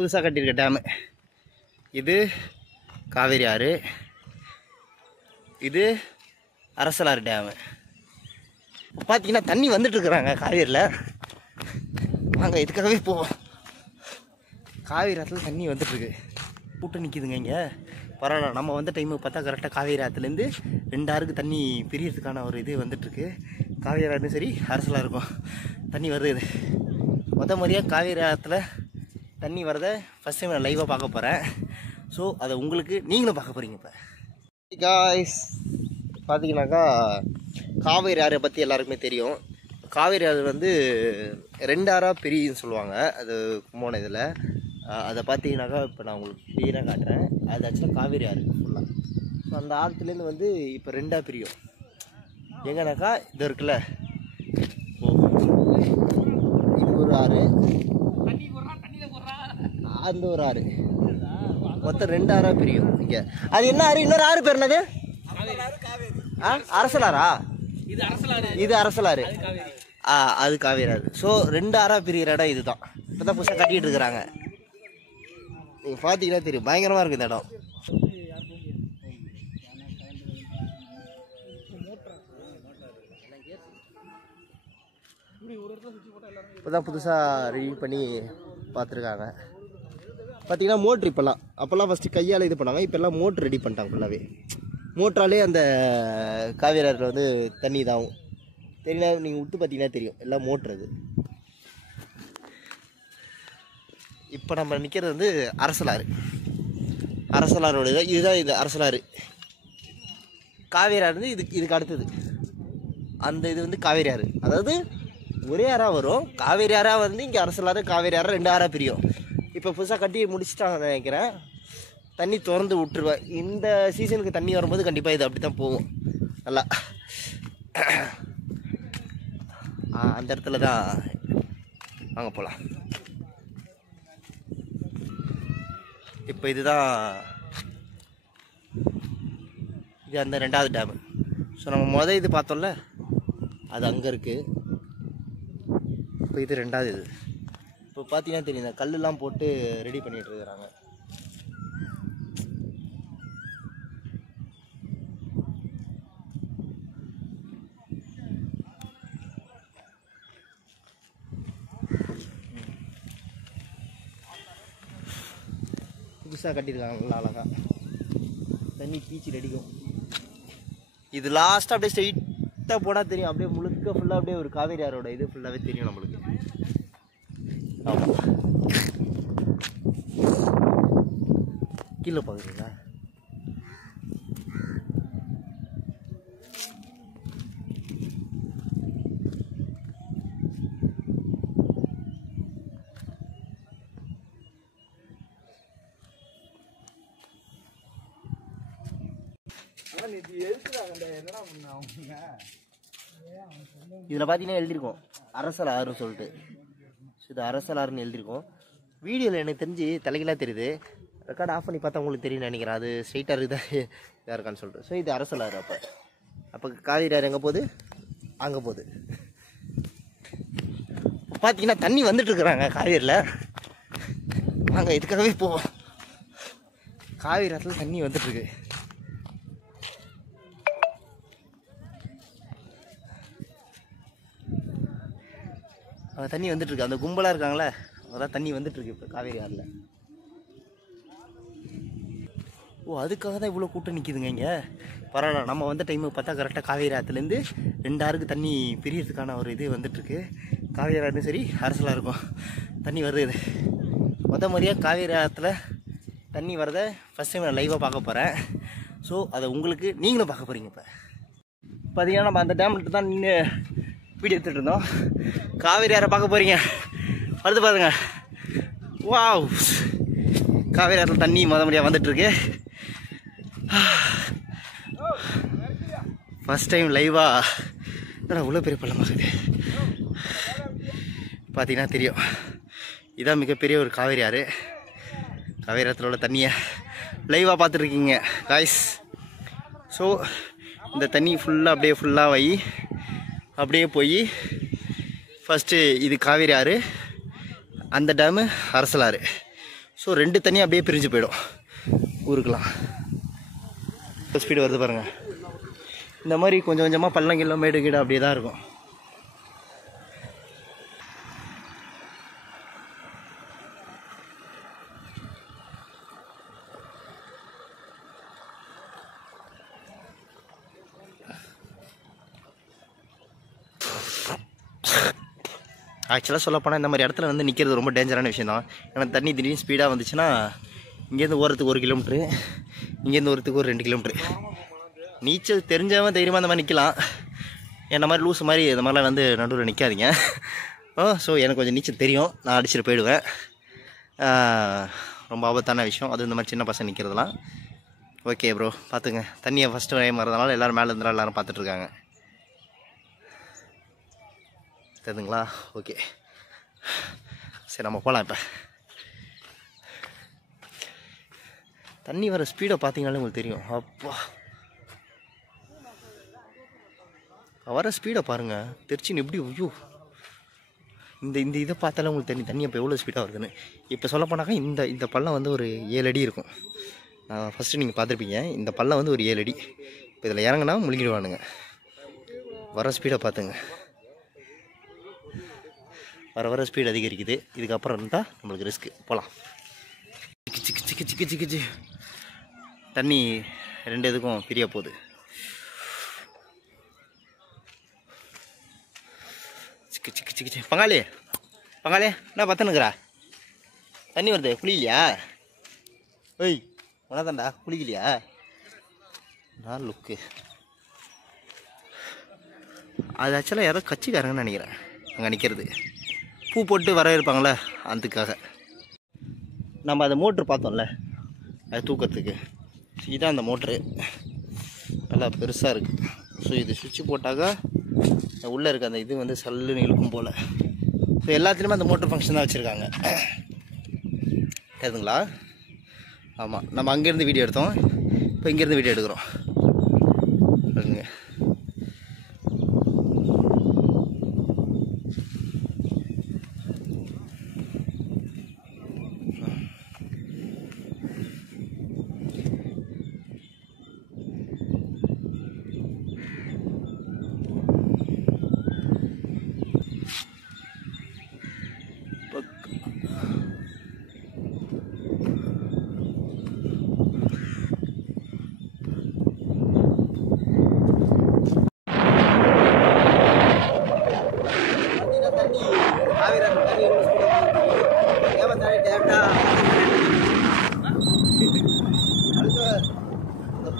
புதுசாக கட்டியிருக்க டேமு. இது காவேரி ஆறு, இது அரசலாறு டேமு. இப்போ பார்த்தீங்கன்னா தண்ணி வந்துட்டுருக்குறாங்க காவேரியில். வாங்க இதுக்காகவே போவோம். காவேரி ஆற்றுல தண்ணி வந்துட்டுருக்கு, கூட்டம் நிற்கிதுங்க இங்கே. பரவாயில்ல, நம்ம வந்த டைமு பார்த்தா கரெக்டாக காவேரி ஆற்றுலேருந்து 2 ஆறுக்கு தண்ணி பிரியறதுக்கான ஒரு இது வந்துட்டுருக்கு. காவேரி ஆறும் சரி அரசலாக இருக்கும் தண்ணி வருது. முறையாக காவேரி ஆற்றுல தண்ணி வரதை ஃபஸ்ட் டைம் நான் லைவாக பார்க்க போகிறேன். ஸோ அதை உங்களுக்கு நீங்களும் பார்க்க போகிறீங்க. இப்போ காய்ஸ் பார்த்தீங்கன்னாக்கா காவேரி ஆறை பற்றி எல்லாருக்குமே தெரியும். காவேரி ஆறு வந்து 2 ஆறாக பிரியுன்னு சொல்லுவாங்க. அது கும்போணம் இதில் அதை பார்த்தீங்கன்னாக்கா இப்போ நான் உங்களுக்கு கிளியராக காட்டுறேன். அது ஆக்சுவலாக காவேரி ஆறு ஃபுல்லாக. ஸோ அந்த ஆற்றுலேருந்து வந்து இப்போ 2ஆக பிரியும். எங்கன்னாக்கா இது இருக்குல்ல, இது ஒரு ஆறு, அந்த ஒரு ஆறு, மொத்தம் 2 ஆறாக பிரியும் இங்கே. அது என்ன ஆறு? இன்னொரு ஆறு பேர் என்னது? அரசலாரா? இது அரசலாறு, அது காவேரி ஆறு. ஸோ 2 ஆறாக பிரிகிற இடம் இதுதான். இப்போ தான் புதுசாக கட்டிகிட்டு இருக்கிறாங்க. நீங்கள் பார்த்தீங்கன்னா தெரியும், பயங்கரமாக இருக்குது இந்த இடம். இப்போ தான் புதுசாக ரெடி பண்ணி பார்த்துருக்காங்க. பார்த்தீங்கன்னா மோட்ரு அப்போல்லாம் ஃபஸ்ட்டு கையால் இது பண்ணாங்க. இப்போல்லாம் மோட்ரு ரெடி பண்ணிட்டாங்க ஃபுல்லாகவே. மோட்டராலே அந்த காவேரி ஆறில் வந்து தண்ணி இதாகும். தெரியல, நீங்கள் விட்டு பார்த்தீங்கன்னா தெரியும், எல்லாம் மோட்ரு. அது இப்போ நம்ம நிற்கிறது வந்து அரசலாறு. அரசலாரோட இதுதான் இது அரசலாறு. காவேரி ஆறு வந்து இதுக்கு அடுத்தது. அந்த இது வந்து காவேரி ஆறு, அதாவது ஒரே ஆறாக வரும். காவேரி ஆறாக வந்து இங்கே அரசலாறு, காவேரி ஆறு 2 ஆறாக பிரியும். இப்போ புதுசாக கட்டி முடிச்சுட்டாங்க நினைக்கிறேன். தண்ணி திறந்து விட்டுருவேன். இந்த சீசனுக்கு தண்ணி வரும்போது கண்டிப்பாக இது அப்படி தான் போகும் நல்லா. அந்த இடத்துல தான் வாங்க போகலாம். இப்போ இதுதான் இது அந்த 2வது டேமு. ஸோ நம்ம இது பார்த்தோம்ல, அது அங்கே இருக்குது. இப்போ இது 2வது இது. இப்போ பார்த்தீங்கன்னா தெரியும், இந்த கல்லெலாம் போட்டு ரெடி பண்ணிகிட்டு இருக்கிறாங்க. புதுசாக கட்டியிருக்காங்க நல்லா அழகா. தண்ணி பீச்சு அடிக்கும். இது லாஸ்ட்டாக அப்படியே ஸ்ட்ரெயிட்டாக போனால் தெரியும், அப்படியே முழுக்க ஃபுல்லாக அப்படியே ஒரு காவேரி ஆறோட இது ஃபுல்லாகவே தெரியும் நம்மளுக்கு. ஆமாம், கீழே பார்க்குறீங்களா? இதில் பார்த்தீங்கன்னா எழுதியிருக்கோம் அரசலாறுன்னு சொல்லிட்டு. இது அரசலாறுன்னு எழுதியிருக்கோம். வீடியோவில் எனக்கு தெரிஞ்சு தலைகளாக தெரியுது. ரெக்கார்டு ஆஃப் பண்ணி பார்த்தா உங்களுக்கு தெரியும் நினைக்கிறேன். அது ஸ்ட்ரைட்டாக இருக்குதா இதாக இருக்கான்னு சொல்லிட்டு. ஸோ இது அரசலாறு. அப்போ காவேரி ஆறு எங்கே போகுது? அங்கே போகுது. பார்த்தீங்கன்னா தண்ணி வந்துட்டுருக்குறாங்க காவேரியில். வாங்க இதுக்காகவே போவோம். காவேரி ஆற்றுல தண்ணி வந்துட்டுருக்கு. தண்ணி வந்துட்டுருக்கு. அந்த கும்பலாக இருக்காங்களே, அதான் தண்ணி வந்துட்டுருக்கு இப்போ காவேரி ஆறில். ஓ, அதுக்காக தான் இவ்வளோ கூட்டம் நிற்கிதுங்க இங்கே. பரவாயில்ல, நம்ம வந்த டைமு பார்த்தா கரெக்டாக காவேரி ஆற்றுலேருந்து 2 ஆறுக்கு தண்ணி பிரியறதுக்கான ஒரு இது வந்துட்டுருக்கு. காவேரி ஆறும் சரி அரசலாக இருக்கும் தண்ணி வருது. முறையாக காவேரி ஆற்றுல தண்ணி வரதை ஃபஸ்ட் டைம் நான் லைவாக பார்க்க போகிறேன். ஸோ அதை உங்களுக்கு நீங்களும் பார்க்க போகிறீங்க. இப்போ பார்த்தீங்கன்னா நம்ம அந்த டேம்கிட்ட தான் நின்று வீடியோ எடுத்துகிட்டு இருந்தோம். காவேரி ஆறை பார்க்க போகிறீங்க. வருது பாருங்க. வாவ், காவேரி ஆற்றில் தண்ணி முறையாக வந்துட்டுருக்கு. ஃபஸ்ட் டைம் லைவாக தான் இவ்வளோ பெரிய பள்ளமாகுது. பார்த்தீங்கன்னா தெரியும், இதான் மிகப்பெரிய ஒரு காவேரி ஆறு. காவேரி ஆற்றில் உள்ள தண்ணியை லைவாக பார்த்துட்ருக்கீங்க காய்ஸ். ஸோ இந்த தண்ணி ஃபுல்லாக அப்படியே போய் ஃபஸ்ட்டு இது காவேரி ஆறு, அந்த டேமு அரசலாறு. ஸோ 2 தண்ணி அப்படியே பிரிஞ்சு போயிடும் ஊருக்கெலாம். ஸ்பீடு வருது பாருங்கள். இந்த மாதிரி கொஞ்சம் கொஞ்சமாக பள்ளங்கில்ல மேடு கீடு அப்படியே தான் இருக்கும். ஆக்சுவலாக சொல்லப்போனால் இந்த மாதிரி இடத்துல வந்து நிற்கிறது ரொம்ப டேஞ்சரான விஷயம் தான். ஏன்னா தண்ணி திடீர்னு ஸ்பீடாக வந்துச்சுன்னா இங்கேருந்து ஓரத்துக்கு 1 கிலோமீட்ரு, இங்கேருந்து ஓரத்துக்கு ஒரு 2 கிலோமீட்ரு. நீச்சல் தெரிஞ்சவன் தைரியமாக அந்த மாதிரி நிற்கலாம். என்ன மாதிரி லூஸ் மாதிரி இந்த மாதிரிலாம் வந்து நடுவில் நிற்காதீங்க. ஸோ எனக்கு கொஞ்சம் நீச்சல் தெரியும், நான் அடிச்சுட்டு போயிடுவேன். ரொம்ப ஆபத்தான விஷயம் அது, இந்த மாதிரி சின்ன பசங்க நிற்கிறதுலாம். ஓகே ப்ரோ, பார்த்துங்க. தண்ணியை ஃபஸ்ட்டு டைம் வரதுனால எல்லோரும் மேலே இருந்தாலும் எல்லோரும் பார்த்துட்ருக்காங்க, தெரியுதுங்களா? ஓகே சரி, நம்ம போகலாம். இப்போ தண்ணி வர ஸ்பீடை பார்த்தீங்கனாலே உங்களுக்கு தெரியும். அப்பா வர ஸ்பீடை பாருங்கள், திருச்சின்னு எப்படி. ஐயோ, இந்த இதை பார்த்தாலே உங்களுக்கு தண்ணி அப்போ எவ்வளோ ஸ்பீடாக வருதுன்னு. இப்போ சொல்ல போனாக்கா இந்த பள்ளம் வந்து ஒரு 7 அடி இருக்கும். ஃபஸ்ட்டு நீங்கள் பார்த்துருப்பீங்க, இந்த பள்ளம் வந்து ஒரு 7 அடி. இப்போ இதில் இறங்கினா முழுங்கிடுவானுங்க. வர ஸ்பீடை பார்த்துங்க, வர ஸ்பீடு அதிகரிக்குது. இதுக்கப்புறம் இருந்தால் நம்மளுக்கு ரிஸ்க்கு. போகலாம். சிக்கு சிக்கு சிக்கு சிக்கு சிக்கு தண்ணி 2 இதுக்கும் பிரிய போகுது. சிக்கு சிக்கு சிக்கு பங்காளி என்ன பத்தனுக்குறா? தண்ணி வருது, குளிக்கலையா? ஓய் உனதாண்டா, குளிக்கலையா? நான் லுக்கு அது ஆக்சுவலாக யாரோ கட்சிக்காரங்கன்னு நினைக்கிறேன் அங்கே நிற்கிறது. பூ போட்டு வரவேற்பாங்களே, அதுக்காக. நம்ம அந்த மோட்ரு பார்த்தோம்ல, அது தூக்கிறதுக்கு. இதுதான் அந்த மோட்ரு, நல்லா பெருசாக இருக்குது. ஸோ இது சுவிட்சு போட்டாக்கா உள்ளே இருக்க அந்த இது வந்து சல்லுன்னு இழுக்கும் போல். ஸோ எல்லாத்துலேயுமே அந்த மோட்ரு ஃபங்க்ஷன் தான் வச்சுருக்காங்க, தெரியுதுங்களா? ஆமாம், நம்ம அங்கேருந்து வீடியோ எடுத்தோம், இப்போ இங்கேருந்து வீடியோ எடுக்கிறோம். பாருங்க,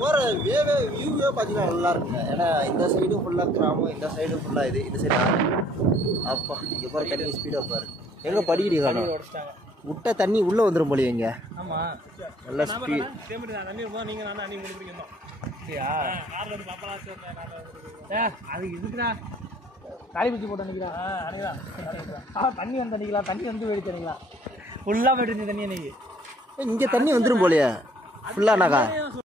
போகிற வியூவே பார்த்தீங்கன்னா நல்லா இருக்குங்க. ஏன்னா இந்த சைடும் ஃபுல்லாக கிராமம், இந்த சைடும் ஃபுல்லாக இந்த சைடு அப்பா இங்கே போகிற தண்ணி ஸ்பீடாக பாரு. எங்கே படிக்கிறீங்க காணும் விட்ட தண்ணி உள்ளே வந்துடும் போலியே. இங்கே நல்லா ஸ்பீட். அது இதுக்குண்ணா காலி குச்சி போட்டு அன்னைக்கிறா தண்ணி வந்து அன்னைக்கலாம், தண்ணி வந்து வெடிச்சு அன்னைக்கலாம் ஃபுல்லாக போயிட்டு தண்ணி அன்னைக்கு. இங்கே தண்ணி வந்துடும் போலியே ஃபுல்லானாக்கா.